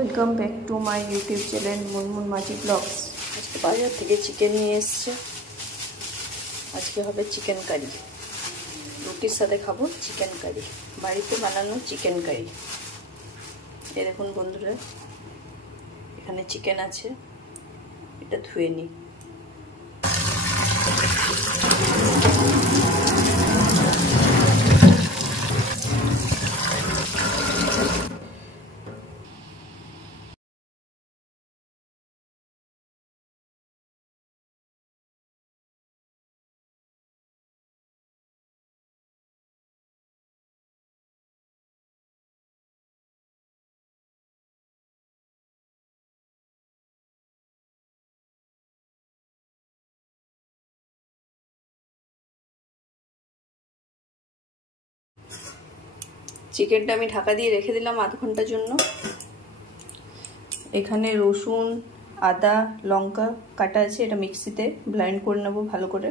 Welcome back to my YouTube channel Munmun Majhi blogs. আজকে বাজার থেকে চিকেন নিয়ে এসছে। আজকে হবে চিকেন কারি, রুটির সাথে খাবো চিকেন কারি, বাড়িতে বানানো চিকেন কারি। এই দেখুন বন্ধুরা, এখানে চিকেন আছে, এটা ধুয়ে নিই। চিকেনটা আমি ঢাকা দিয়ে রেখে দিলাম আধ ঘন্টার জন্য। এখানে রসুন, আদা, লঙ্কা কাটা আছে, এটা মিক্সিতে ব্লেন্ড করে নেব ভালো করে।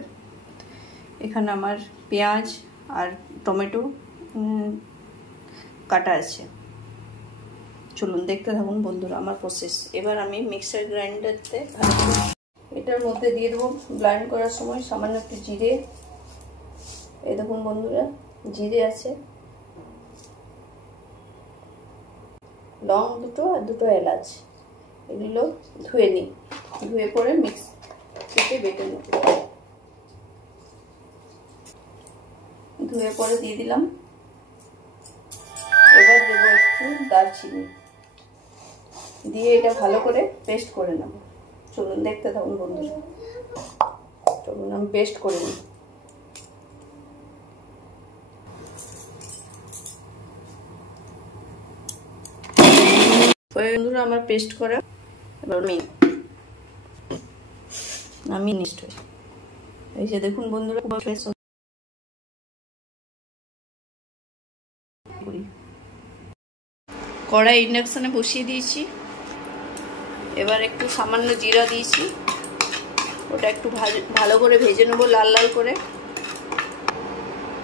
এখানে আমার পেঁয়াজ আর টমেটো কাটা আছে। চলুন দেখতে থাকুন বন্ধুরা আমার প্রসেস। এবার আমি মিক্সার গ্রাইন্ডারতে ভালো করে এটার মধ্যে দিয়ে দেবো ব্লেন্ড করার সময় সামান্য একটু জিরে। এই দেখুন বন্ধুরা, জিরে আছে, লং দুটো আর দুটো এলাচ, এগুলো ধুয়ে নিই। ধুয়ে পরে মিক্সিতে বেটে নেব। ধুয়ে পরে দিয়ে দিলাম। এবার দেবো একটু দারচিনি, দিয়ে এটা ভালো করে পেস্ট করে নেব। চলুন দেখতে থাকুন বন্ধুরা। চলুন আমি পেস্ট করে নিই। বন্ধুরা আমার পেস্ট করা, এবার আমি নিশ্চয় এই যে দেখুন বন্ধুরা, কড়াই ইন্ডাকশনে বসিয়ে দিয়েছি। এবার একটু সামান্য জিরা দিয়েছি, ওটা একটু ভালো করে ভেজে নেবো লাল লাল করে।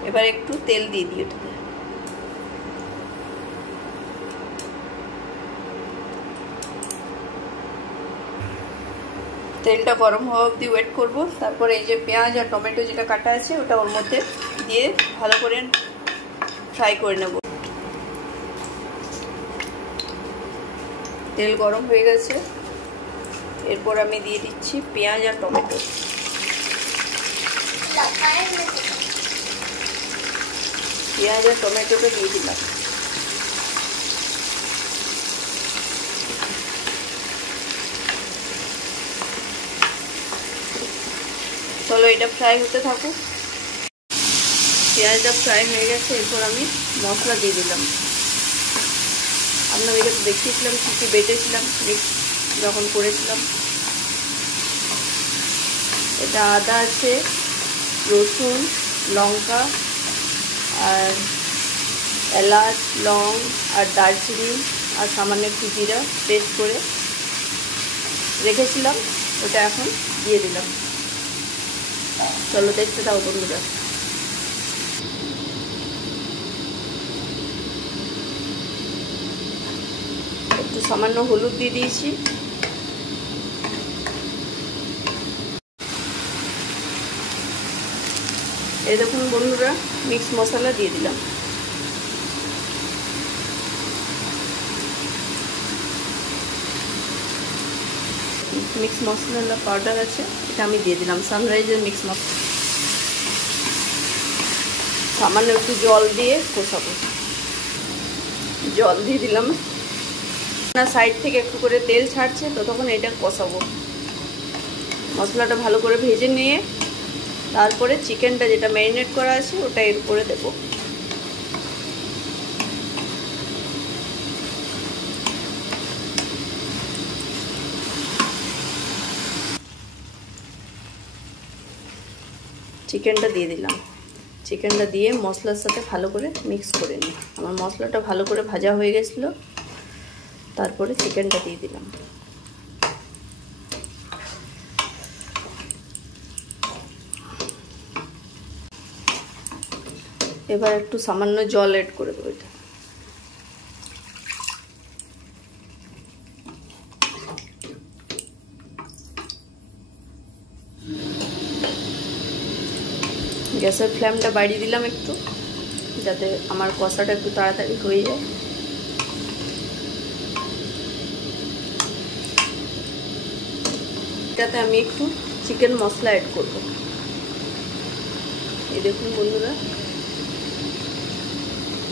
এবার একটু তেল দিয়ে দিই ওটাতে। তেলটা গরম হওয়া অবধি ওয়েট করবো। তারপরে এই যে পেঁয়াজ আর টমেটো যেটা কাটা আছে ওটা ওর মধ্যে দিয়ে ভালো করে ফ্রাই করে নেব। তেল গরম হয়ে গেছে, এরপর আমি দিয়ে দিচ্ছি পেঁয়াজ আর টমেটো। পেঁয়াজ আর টমেটোটা দিয়ে দিলাম। চলো এটা ফ্রাই হতে থাকুক। পেঁয়াজটা ফ্রাই হয়ে গেছে, এরপর আমি মশলা দিয়ে দিলাম। আপনাদেরকে তো দেখিয়েছিলাম কী কী বেটেছিলাম যখন করেছিলাম। এটা আদা আছে, রসুন, লঙ্কা আর এলাচ, লং আর দারচিনি আর সামান্য একটু জিরা পেস্ট করে রেখেছিলাম, ওটা এখন দিয়ে দিলাম। চলো দেখতে দাও বন্ধুরা। একটু সামান্য হলুদ দিয়ে দিয়েছি। এই দেখুন বন্ধুরা, মিক্স মশলা দিয়ে দিলাম। মিক্স মশলা পাউডার আছে, এটা আমি দিয়ে দিলাম, সানরাইজের মিক্স মশলা। সামান্য একটু জল দিয়ে কষাবো। জল দিয়ে দিলাম, না সাইড থেকে একটু করে তেল ছাড়ছে, তো তখন এটা কষাবো। মশলাটা ভালো করে ভেজে নিয়ে তারপরে চিকেনটা যেটা ম্যারিনেট করা আছে ওটা এর উপরে দেবো। চিকেনটা দিয়ে দিলাম। চিকেনটা দিয়ে মশলার সাথে ভালো করে মিক্স করে নিই। আমার মশলাটা ভালো করে ভাজা হয়ে গেছিলো, তারপরে চিকেনটা দিয়ে দিলাম। এবার একটু সামান্য জল এড করে দেবো। এটা গ্যাসের ফ্লেমটা বাড়িয়ে দিলাম একটু, যাতে আমার কষাটা একটু তাড়াতাড়ি হয়ে যায়। এটাতে আমি একটু চিকেন মশলা অ্যাড করব। এই দেখুন বন্ধুরা,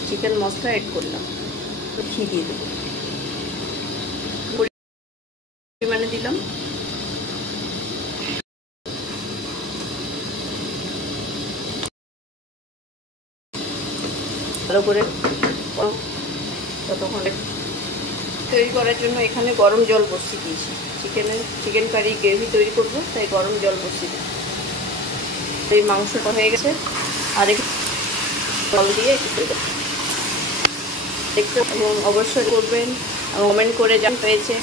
চিকেন মশলা অ্যাড করলাম, ঘি দিয়ে দেবো, পরিমাণে দিলাম। ভালো করে ততক্ষণ তৈরি করার জন্য এখানে গরম জল বসিয়ে দিয়েছি। চিকেন কারি গ্রেভি তৈরি করবো, তাই গরম জল বসিয়ে দিই। এই মাংসটা হয়ে গেছে, আর একটু জল দিয়ে দেখতে অবশ্যই করবেন, কমেন্ট করে যা হয়েছে।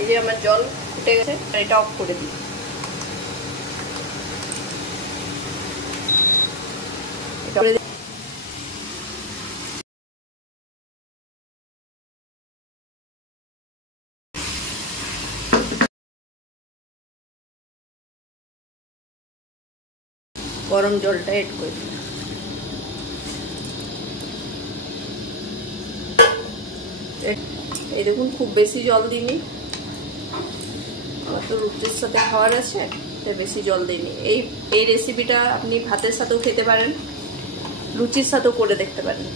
এই যে আমার জল ফুটে গেছে, এটা অফ করে দিই। গরম জলটা এড করে দিই। এই দেখুন, খুব বেশি জল দিইনি, আমার তো রুটির সাথে খাওয়ার আছে, তাই বেশি জল দিইনি। এই রেসিপিটা আপনি ভাতের সাথেও খেতে পারেন, লুচির সাথেও করে দেখতে পারেন।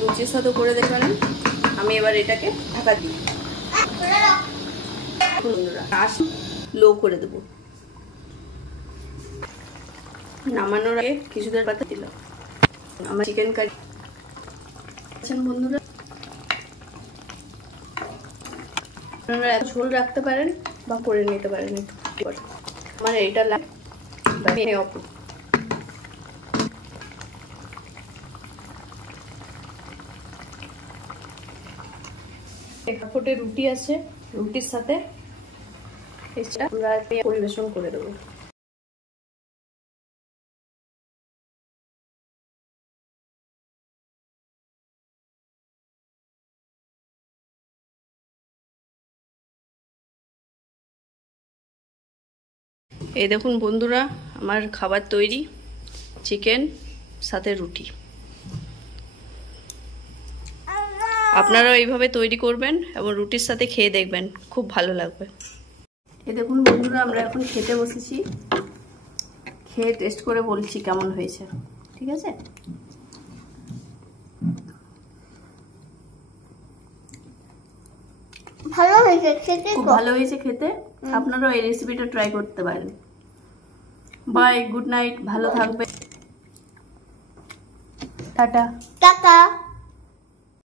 লুচির সাথেও করে দেখতে পারেন। আমি এবার এটাকে ঢাকা দিই, লো করে দেবো। নামানোর আগে কিছুদের পাতা দিলাম। আমার চিকেন কারি বন্ধুরা, আপনারা ঝোল রাখতে পারেন বা করে নিতে পারেন। আমার এইটা ফুটে রুটি আছে, রুটির সাথে পরিবেশন করে দেবো। এই দেখুন বন্ধুরা, আমার খাবার তৈরি, চিকেন সাথে রুটি। আপনারাও এইভাবে তৈরি করবেন এবং রুটির সাথে খেয়ে দেখবেন, খুব ভালো লাগবে। এই দেখুন বন্ধুরা, আমরা এখন খেতে বসেছি, খেয়ে টেস্ট করে বলছি কেমন হয়েছে, ঠিক আছে? ভালো হয়েছে খেতে, খুব ভালো হয়েছে খেতে। আপনারাও এই রেসিপিটা ট্রাই করতে পারেন। বাই, গুড নাইট, ভালো থাকবে, টাটা টাটা।